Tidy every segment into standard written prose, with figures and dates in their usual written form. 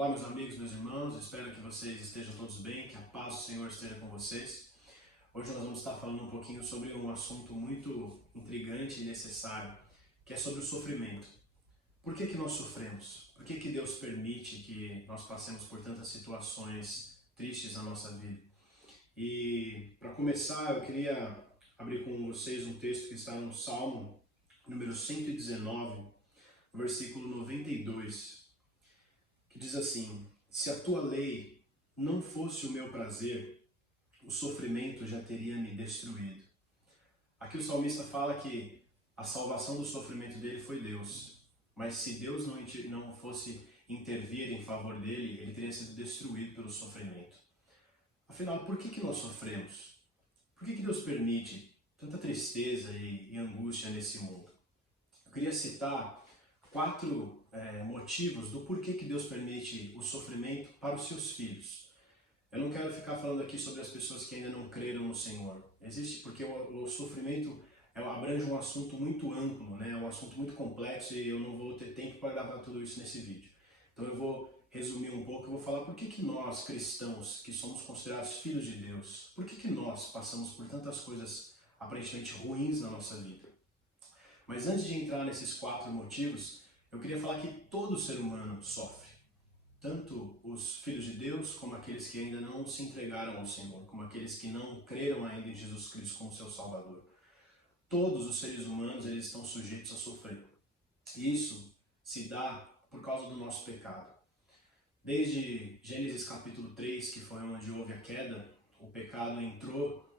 Olá, meus amigos, meus irmãos, espero que vocês estejam todos bem, que a paz do Senhor esteja com vocês. Hoje nós vamos estar falando um pouquinho sobre um assunto muito intrigante e necessário, que é sobre o sofrimento. Por que nós sofremos? Por que Deus permite que nós passemos por tantas situações tristes na nossa vida? E para começar, eu queria abrir com vocês um texto que está no Salmo número 119, versículo 92. Que diz assim: se a tua lei não fosse o meu prazer, o sofrimento já teria me destruído. Aqui o salmista fala que a salvação do sofrimento dele foi Deus, mas se Deus não fosse intervir em favor dele, ele teria sido destruído pelo sofrimento. Afinal, por que nós sofremos? Por que Deus permite tanta tristeza e angústia nesse mundo? Eu queria citar 4 motivos do porquê que Deus permite o sofrimento para os seus filhos. Eu não quero ficar falando aqui sobre as pessoas que ainda não creram no Senhor. Existe porque o sofrimento abrange um assunto muito amplo, né? Um assunto muito complexo e eu não vou ter tempo para gravar tudo isso nesse vídeo. Então eu vou resumir um pouco, eu vou falar por que nós, cristãos, que somos considerados filhos de Deus, por que nós passamos por tantas coisas aparentemente ruins na nossa vida. Mas antes de entrar nesses 4 motivos, eu queria falar que todo ser humano sofre. Tanto os filhos de Deus, como aqueles que ainda não se entregaram ao Senhor, como aqueles que não creram ainda em Jesus Cristo como seu Salvador. Todos os seres humanos, eles estão sujeitos a sofrer. E isso se dá por causa do nosso pecado. Desde Gênesis capítulo 3, que foi onde houve a queda, o pecado entrou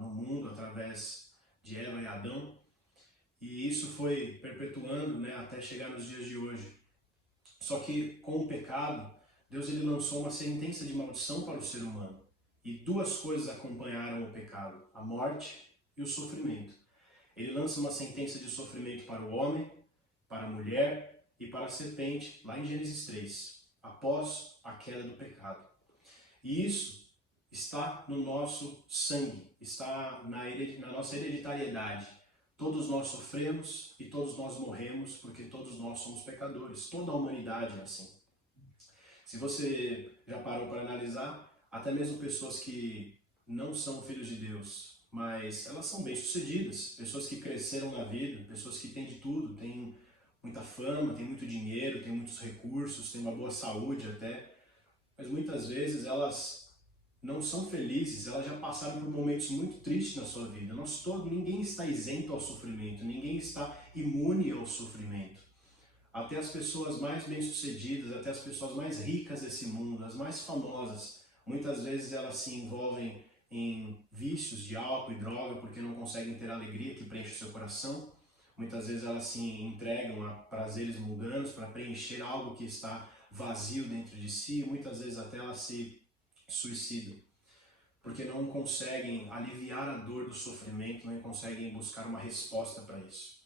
no mundo através de Eva e Adão. E isso foi perpetuando, né, até chegar nos dias de hoje. Só que com o pecado, Deus ele lançou uma sentença de maldição para o ser humano. E 2 coisas acompanharam o pecado: a morte e o sofrimento. Ele lança uma sentença de sofrimento para o homem, para a mulher e para a serpente, lá em Gênesis 3, após a queda do pecado. E isso está no nosso sangue, está na nossa hereditariedade. Todos nós sofremos e todos nós morremos porque todos nós somos pecadores. Toda a humanidade é assim. Se você já parou para analisar, até mesmo pessoas que não são filhos de Deus, mas elas são bem-sucedidas, pessoas que cresceram na vida, pessoas que têm de tudo, têm muita fama, têm muito dinheiro, têm muitos recursos, têm uma boa saúde até, mas muitas vezes elas não são felizes, elas já passaram por momentos muito tristes na sua vida. Ninguém está isento ao sofrimento, ninguém está imune ao sofrimento. Até as pessoas mais bem-sucedidas, até as pessoas mais ricas desse mundo, as mais famosas, muitas vezes elas se envolvem em vícios de álcool e droga porque não conseguem ter a alegria que preenche o seu coração. Muitas vezes elas se entregam a prazeres mundanos para preencher algo que está vazio dentro de si. Muitas vezes até elas se suicidam, porque não conseguem aliviar a dor do sofrimento, não conseguem buscar uma resposta para isso.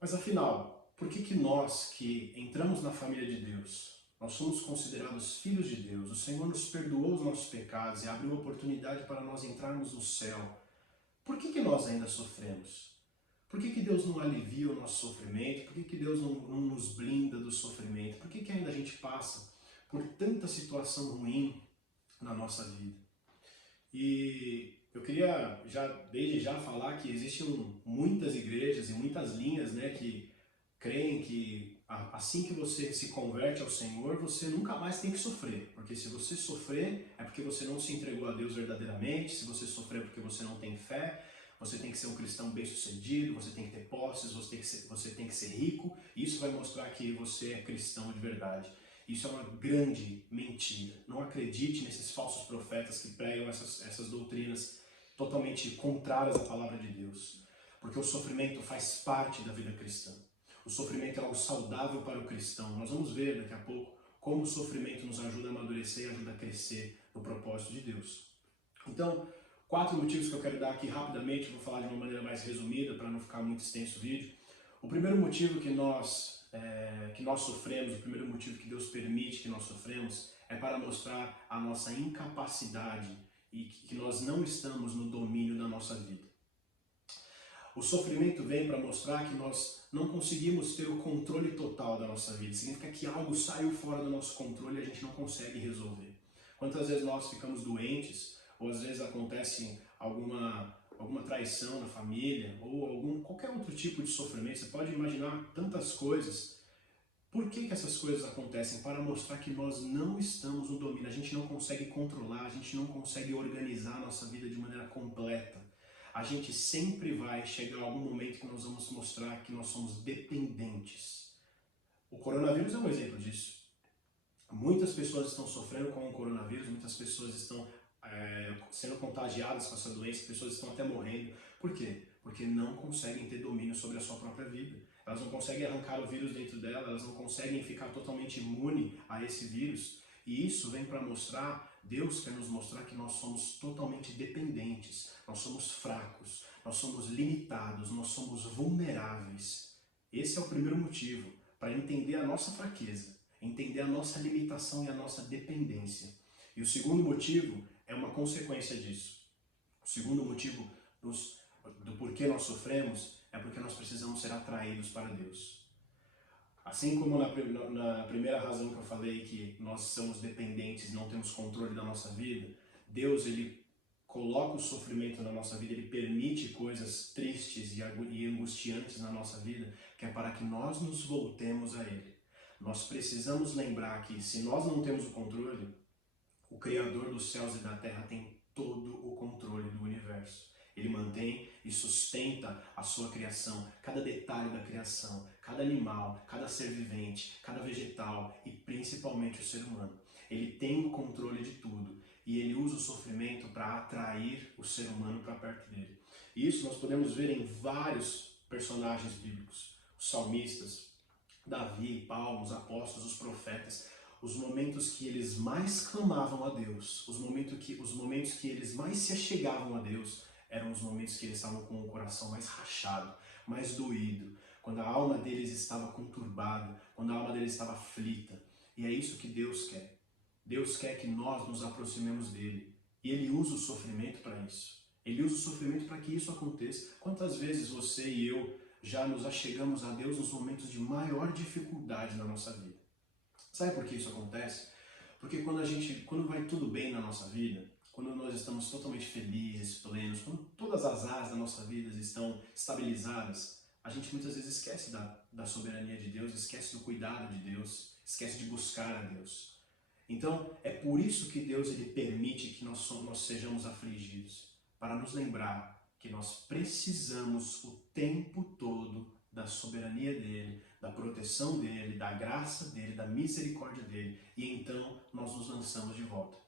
Mas afinal, por que nós que entramos na família de Deus, nós somos considerados filhos de Deus, o Senhor nos perdoou os nossos pecados e abriu oportunidade para nós entrarmos no céu, por que nós ainda sofremos? Por que Deus não alivia o nosso sofrimento? Por que Deus não nos blinda do sofrimento? Por que ainda a gente passa por tanta situação ruim na nossa vida? E eu queria desde já falar que existem muitas igrejas e muitas linhas, né, que creem que assim que você se converte ao Senhor, você nunca mais tem que sofrer. Porque se você sofrer, é porque você não se entregou a Deus verdadeiramente. Se você sofrer é porque você não tem fé. Você tem que ser um cristão bem-sucedido, você tem que ter posses, você tem que ser rico. Isso vai mostrar que você é cristão de verdade. Isso é uma grande mentira. Não acredite nesses falsos profetas que pregam essas doutrinas totalmente contrárias à palavra de Deus. Porque o sofrimento faz parte da vida cristã. O sofrimento é algo saudável para o cristão. Nós vamos ver daqui a pouco como o sofrimento nos ajuda a amadurecer e ajuda a crescer no propósito de Deus. Então, 4 motivos que eu quero dar aqui rapidamente, vou falar de uma maneira mais resumida para não ficar muito extenso o vídeo. O primeiro motivo que nós sofremos, o primeiro motivo que Deus permite que nós sofremos, é para mostrar a nossa incapacidade e que nós não estamos no domínio da nossa vida. O sofrimento vem para mostrar que nós não conseguimos ter o controle total da nossa vida. Significa que algo saiu fora do nosso controle e a gente não consegue resolver. Quantas vezes nós ficamos doentes, ou às vezes acontece alguma traição na família, ou qualquer outro tipo de sofrimento. Você pode imaginar tantas coisas. Por que essas coisas acontecem? Para mostrar que nós não estamos no domínio, a gente não consegue controlar, a gente não consegue organizar a nossa vida de maneira completa. A gente sempre vai chegar a algum momento que nós vamos mostrar que nós somos dependentes. O coronavírus é um exemplo disso. Muitas pessoas estão sofrendo com o coronavírus, muitas pessoas estão sendo contagiadas com essa doença, pessoas estão até morrendo. Por quê? Porque não conseguem ter domínio sobre a sua própria vida. Elas não conseguem arrancar o vírus dentro dela, elas não conseguem ficar totalmente imune a esse vírus. E isso vem para mostrar, Deus quer nos mostrar que nós somos totalmente dependentes, nós somos fracos, nós somos limitados, nós somos vulneráveis. Esse é o primeiro motivo, para entender a nossa fraqueza, entender a nossa limitação e a nossa dependência. E o segundo motivo é uma consequência disso. O segundo motivo do porquê nós sofremos é porque nós precisamos ser atraídos para Deus. Assim como na primeira razão que eu falei, que nós somos dependentes, não temos controle da nossa vida, Deus ele coloca o sofrimento na nossa vida, ele permite coisas tristes e angustiantes na nossa vida, que é para que nós nos voltemos a Ele. Nós precisamos lembrar que se nós não temos o controle, o Criador dos céus e da terra tem todo o controle do universo. Ele mantém e sustenta a sua criação, cada detalhe da criação, cada animal, cada ser vivente, cada vegetal e principalmente o ser humano. Ele tem o controle de tudo e ele usa o sofrimento para atrair o ser humano para perto dele. E isso nós podemos ver em vários personagens bíblicos, os salmistas, Davi, Paulo, os apóstolos, os profetas. Os momentos que eles mais clamavam a Deus, os momentos que eles mais se achegavam a Deus, eram os momentos que eles estavam com o coração mais rachado, mais doído, quando a alma deles estava conturbada, quando a alma deles estava aflita. E é isso que Deus quer. Deus quer que nós nos aproximemos dele. E ele usa o sofrimento para isso. Ele usa o sofrimento para que isso aconteça. Quantas vezes você e eu já nos achegamos a Deus nos momentos de maior dificuldade na nossa vida? Sabe por que isso acontece? Porque quando vai tudo bem na nossa vida, quando nós estamos totalmente felizes, plenos, quando todas as áreas da nossa vida estão estabilizadas, a gente muitas vezes esquece da soberania de Deus, esquece do cuidado de Deus, esquece de buscar a Deus. Então, é por isso que Deus ele permite que nós sejamos afligidos, para nos lembrar que nós precisamos o tempo todo da soberania dele, da proteção dele, da graça dele, da misericórdia dele, e então nós nos lançamos de volta.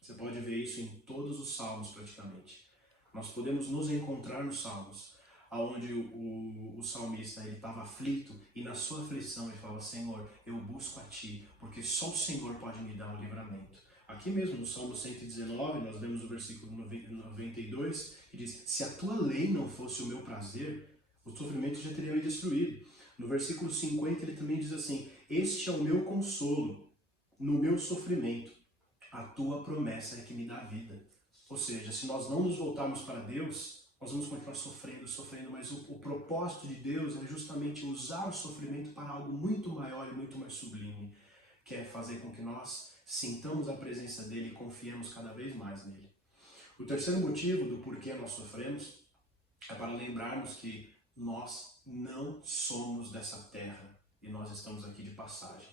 Você pode ver isso em todos os salmos praticamente. Nós podemos nos encontrar nos salmos, onde o salmista ele estava aflito e na sua aflição ele fala: Senhor, eu busco a Ti, porque só o Senhor pode me dar o livramento. Aqui mesmo no Salmo 119, nós vemos o versículo 92, que diz: se a Tua lei não fosse o meu prazer, o sofrimento já teria me destruído. No versículo 50 ele também diz assim: este é o meu consolo no meu sofrimento, a Tua promessa é que me dá vida. Ou seja, se nós não nos voltarmos para Deus, nós vamos continuar sofrendo, mas o propósito de Deus é justamente usar o sofrimento para algo muito maior e muito mais sublime, que é fazer com que nós sintamos a presença dele e confiemos cada vez mais nele. O terceiro motivo do porquê nós sofremos é para lembrarmos que nós não somos dessa terra e nós estamos aqui de passagem.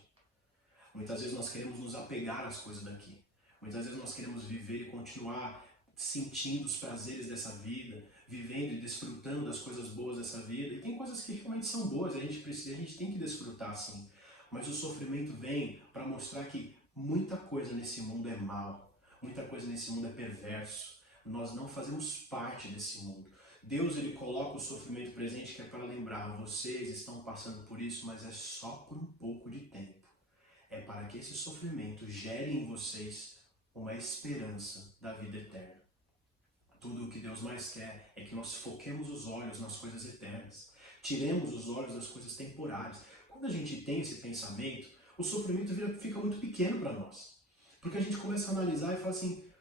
Muitas vezes nós queremos nos apegar às coisas daqui. Muitas vezes nós queremos viver e continuar sentindo os prazeres dessa vida, vivendo e desfrutando das coisas boas dessa vida. E tem coisas que realmente são boas, a gente tem que desfrutar sim. Mas o sofrimento vem para mostrar que muita coisa nesse mundo é mal, muita coisa nesse mundo é perverso. Nós não fazemos parte desse mundo. Deus ele coloca o sofrimento presente que é para lembrar: vocês estão passando por isso, mas é só por um pouco de tempo. É para que esse sofrimento gere em vocês uma esperança da vida eterna. Tudo o que Deus mais quer é que nós foquemos os olhos nas coisas eternas. Tiremos os olhos das coisas temporárias. Quando a gente tem esse pensamento, o sofrimento fica muito pequeno para nós. Porque a gente começa a analisar e fala assim: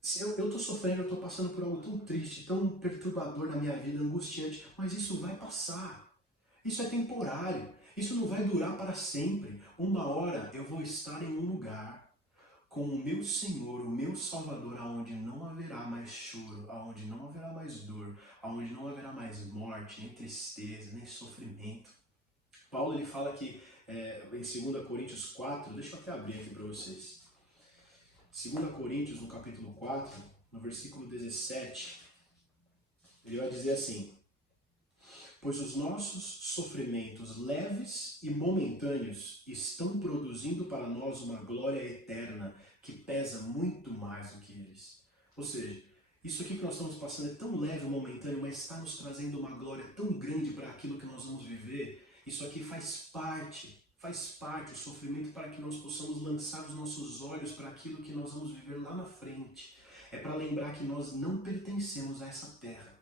Se eu estou sofrendo, eu estou passando por algo tão triste, tão perturbador na minha vida, angustiante, mas isso vai passar. Isso é temporário. Isso não vai durar para sempre. Uma hora eu vou estar em um lugar com o meu Senhor, o meu Salvador, aonde não haverá mais choro, aonde não haverá mais dor, aonde não haverá mais morte, nem tristeza, nem sofrimento. Paulo ele fala que em 2 Coríntios 4, deixa eu até abrir aqui para vocês. 2 Coríntios, no capítulo 4, no versículo 17, ele vai dizer assim: pois os nossos sofrimentos leves e momentâneos estão produzindo para nós uma glória eterna que pesa muito mais do que eles. Ou seja, isso aqui que nós estamos passando é tão leve e momentâneo, mas está nos trazendo uma glória tão grande para aquilo que nós vamos viver. Isso aqui faz parte o sofrimento para que nós possamos lançar os nossos olhos para aquilo que nós vamos viver lá na frente. É para lembrar que nós não pertencemos a essa terra.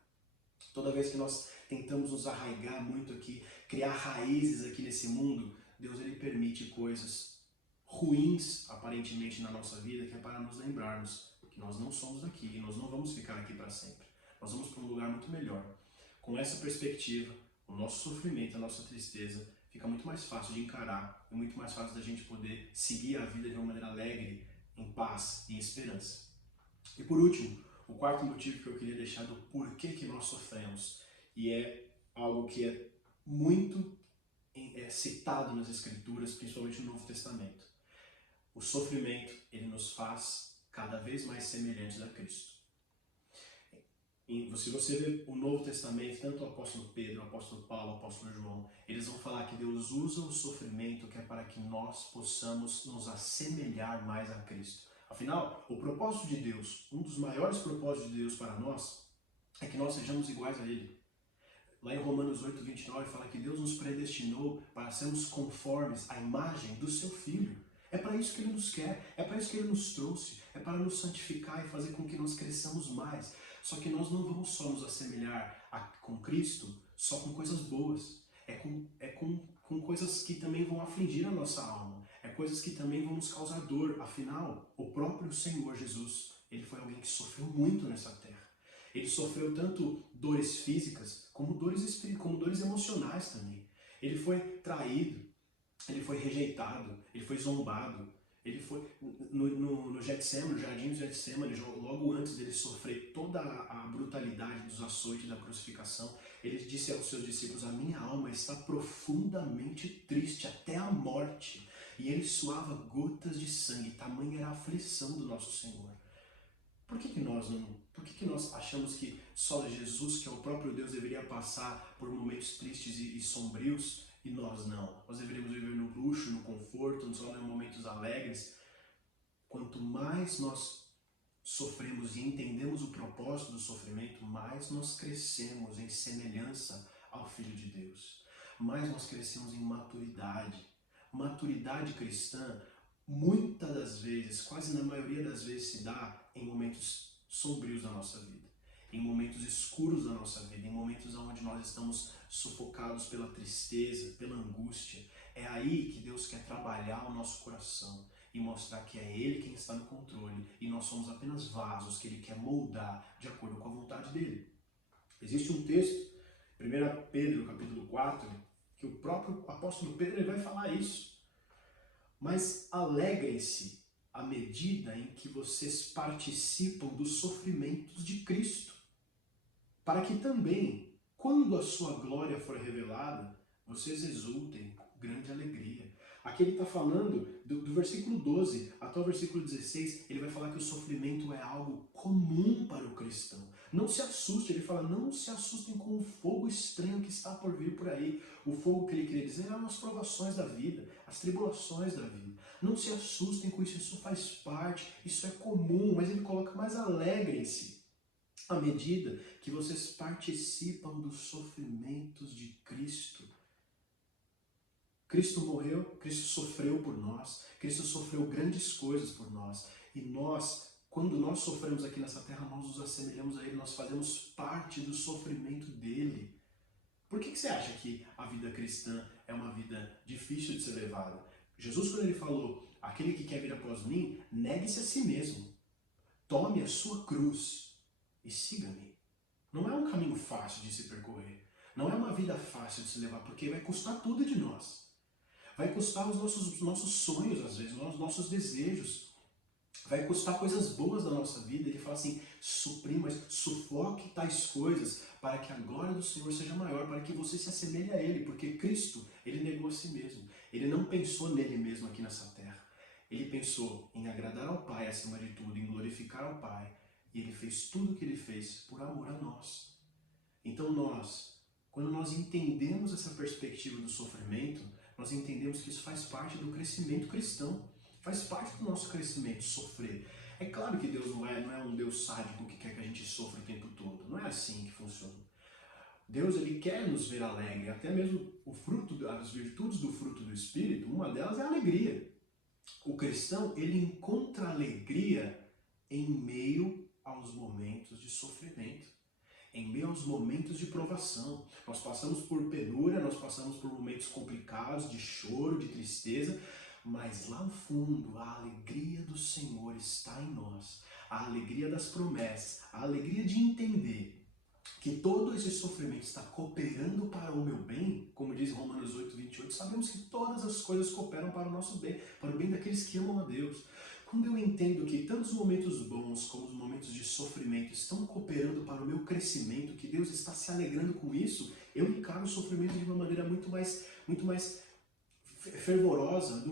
Toda vez que nós tentamos nos arraigar muito aqui, criar raízes aqui nesse mundo, Deus ele permite coisas ruins, aparentemente, na nossa vida, que é para nos lembrarmos que nós não somos daqui e nós não vamos ficar aqui para sempre. Nós vamos para um lugar muito melhor. Com essa perspectiva, o nosso sofrimento, a nossa tristeza, fica muito mais fácil de encarar e muito mais fácil da gente poder seguir a vida de uma maneira alegre, em paz e em esperança. E por último, o quarto motivo que eu queria deixar do porquê que nós sofremos, e é algo que é muito citado nas Escrituras, principalmente no Novo Testamento. O sofrimento, ele nos faz cada vez mais semelhantes a Cristo. Se você ver o Novo Testamento, tanto o apóstolo Pedro, o apóstolo Paulo, o apóstolo João, eles vão falar que Deus usa o sofrimento que é para que nós possamos nos assemelhar mais a Cristo. Afinal, o propósito de Deus, um dos maiores propósitos de Deus para nós, é que nós sejamos iguais a Ele. Lá em Romanos 8, 29, fala que Deus nos predestinou para sermos conformes à imagem do Seu Filho. É para isso que Ele nos quer, é para isso que Ele nos trouxe, é para nos santificar e fazer com que nós cresçamos mais. Só que nós não vamos só nos assemelhar com Cristo só com coisas boas, com coisas que também vão afligir a nossa alma, é coisas que também vão nos causar dor. Afinal, o próprio Senhor Jesus, Ele foi alguém que sofreu muito nessa terra. Ele sofreu tanto dores físicas, como dores emocionais também. Ele foi traído, ele foi rejeitado, ele foi zombado. Ele foi no Getsemane, no jardim do Getsemane, logo antes dele sofrer toda a brutalidade dos açoites da crucificação, ele disse aos seus discípulos: a minha alma está profundamente triste até a morte. E ele suava gotas de sangue, tamanha era a aflição do nosso Senhor. Por que nós achamos que só Jesus, que é o próprio Deus, deveria passar por momentos tristes e sombrios e nós não? Nós deveríamos viver no luxo, no conforto, só em momentos alegres. Quanto mais nós sofremos e entendemos o propósito do sofrimento, mais nós crescemos em semelhança ao Filho de Deus. Mais nós crescemos em maturidade. Maturidade cristã, muitas das vezes, quase na maioria das vezes, se dá em momentos sombrios da nossa vida, em momentos escuros da nossa vida, em momentos onde nós estamos sufocados pela tristeza, pela angústia. É aí que Deus quer trabalhar o nosso coração e mostrar que é Ele quem está no controle e nós somos apenas vasos que Ele quer moldar de acordo com a vontade dEle. Existe um texto, 1 Pedro, capítulo 4, que o próprio apóstolo Pedro ele vai falar isso. Mas alegrem-se à medida em que vocês participam dos sofrimentos de Cristo, para que também, quando a sua glória for revelada, vocês exultem com grande alegria. Aqui ele está falando do versículo 12 até o versículo 16, ele vai falar que o sofrimento é algo comum para o cristão. Não se assuste, ele fala, não se assustem com o fogo estranho que está por vir por aí. O fogo que ele queria dizer eram as provações da vida, as tribulações da vida. Não se assustem com isso, isso faz parte, isso é comum, mas ele coloca mais alegrem-se à medida que vocês participam dos sofrimentos de Cristo. Cristo morreu, Cristo sofreu por nós, Cristo sofreu grandes coisas por nós. E nós, quando nós sofremos aqui nessa terra, nós nos assemelhamos a Ele, nós fazemos parte do sofrimento dEle. Por que você acha que a vida cristã é uma vida difícil de ser levada? Jesus, quando Ele falou, aquele que quer vir após mim, negue-se a si mesmo. tome a sua cruz e siga-me. Não é um caminho fácil de se percorrer. Não é uma vida fácil de se levar, porque vai custar tudo de nós. Vai custar os nossos sonhos, às vezes, os nossos desejos. Vai custar coisas boas da nossa vida. Ele fala assim, suprima, sufoque tais coisas para que a glória do Senhor seja maior, para que você se assemelhe a Ele, porque Cristo, Ele negou a si mesmo. Ele não pensou nele mesmo aqui nessa terra. Ele pensou em agradar ao Pai acima de tudo, em glorificar ao Pai. E Ele fez tudo o que Ele fez por amor a nós. Então quando nós entendemos essa perspectiva do sofrimento, nós entendemos que isso faz parte do crescimento cristão. Faz parte do nosso crescimento sofrer. É claro que Deus não é um Deus sádico que quer que a gente sofra o tempo todo. Não é assim que funciona. Deus, Ele quer nos ver alegre. Até mesmo as virtudes do fruto do Espírito, uma delas é a alegria. O cristão, ele encontra alegria em meio aos momentos de sofrimento. Em meio aos momentos de provação. Nós passamos por penúria, nós passamos por momentos complicados, de choro, de tristeza, mas lá no fundo, a alegria do Senhor está em nós. A alegria das promessas, a alegria de entender que todo esse sofrimento está cooperando para o meu bem, como diz Romanos 8:28, sabemos que todas as coisas cooperam para o nosso bem, para o bem daqueles que amam a Deus. Quando eu entendo que tanto os momentos bons como os momentos de sofrimento estão cooperando para o meu crescimento, que Deus está se alegrando com isso, eu encaro o sofrimento de uma maneira muito mais fervorosa,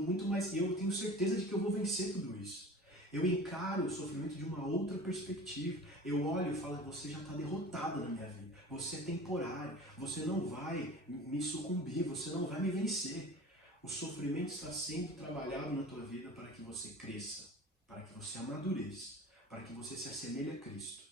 e eu tenho certeza de que eu vou vencer tudo isso. Eu encaro o sofrimento de uma outra perspectiva. Eu olho e falo, você já está derrotado na minha vida. Você é temporário, você não vai me sucumbir, você não vai me vencer. O sofrimento está sendo trabalhado na tua vida para que você cresça, para que você amadureça, para que você se assemelhe a Cristo.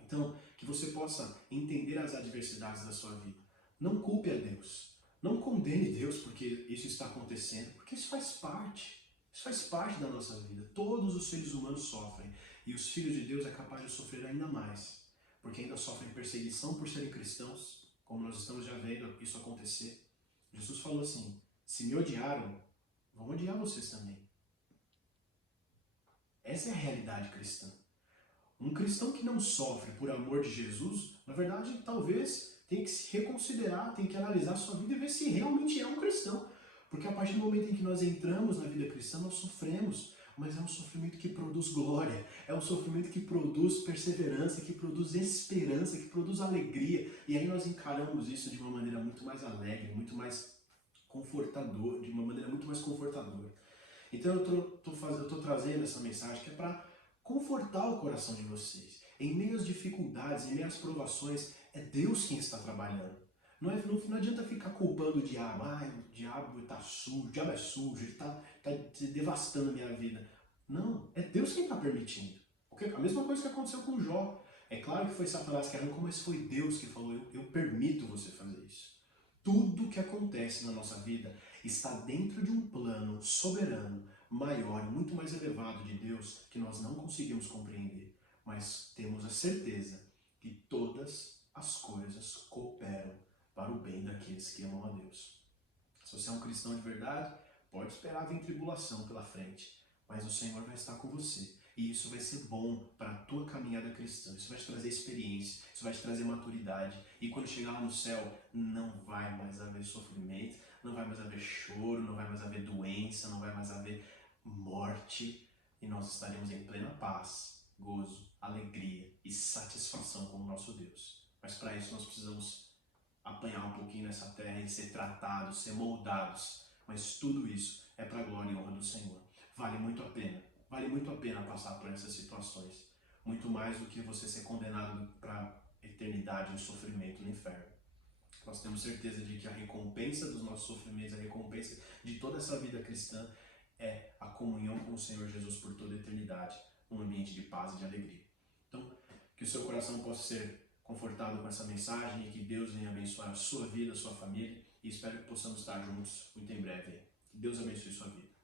Então, que você possa entender as adversidades da sua vida. Não culpe a Deus. Não condene Deus porque isso está acontecendo, porque isso faz parte. Isso faz parte da nossa vida. Todos os seres humanos sofrem. E os filhos de Deus é capaz de sofrer ainda mais. Porque ainda sofrem perseguição por serem cristãos, como nós estamos já vendo isso acontecer. Jesus falou assim, se me odiaram, vão odiar vocês também. Essa é a realidade cristã. Um cristão que não sofre por amor de Jesus, na verdade, talvez tenha que se reconsiderar, tem que analisar a sua vida e ver se realmente é um cristão. Porque a partir do momento em que nós entramos na vida cristã, nós sofremos. Mas é um sofrimento que produz glória, é um sofrimento que produz perseverança, que produz esperança, que produz alegria. E aí nós encaramos isso de uma maneira muito mais alegre, muito mais confortadora, de uma maneira muito mais confortadora. Então eu tô trazendo essa mensagem que é para confortar o coração de vocês. Em meio às dificuldades, em meio às provações, é Deus quem está trabalhando. Não adianta ficar culpando o diabo. O diabo está sujo, o diabo é sujo, ele está devastando a minha vida. Não, é Deus quem está permitindo. Porque a mesma coisa que aconteceu com Jó. É claro que foi Satanás que arrancou, mas foi Deus que falou, eu permito você fazer isso. Tudo que acontece na nossa vida está dentro de um plano soberano, maior, muito mais elevado de Deus, que nós não conseguimos compreender. Mas temos a certeza que todas as coisas cooperam para o bem daqueles que amam a Deus. Se você é um cristão de verdade, pode esperar vir tribulação pela frente, mas o Senhor vai estar com você. E isso vai ser bom para a tua caminhada cristã. Isso vai te trazer experiência, isso vai te trazer maturidade. E quando chegar lá no céu, não vai mais haver sofrimento, não vai mais haver choro, não vai mais haver doença, não vai mais haver morte. E nós estaremos em plena paz, gozo, alegria e satisfação com o nosso Deus. Mas para isso nós precisamos apanhar um pouquinho nessa terra e ser tratados, ser moldados. Mas tudo isso é para a glória e honra do Senhor. Vale muito a pena. Vale muito a pena passar por essas situações. Muito mais do que você ser condenado para a eternidade em sofrimento no inferno. Nós temos certeza de que a recompensa dos nossos sofrimentos, a recompensa de toda essa vida cristã é a comunhão com o Senhor Jesus por toda a eternidade, num ambiente de paz e de alegria. Então, que o seu coração possa ser confortado com essa mensagem e que Deus venha abençoar a sua vida, a sua família, e espero que possamos estar juntos muito em breve. Que Deus abençoe sua vida.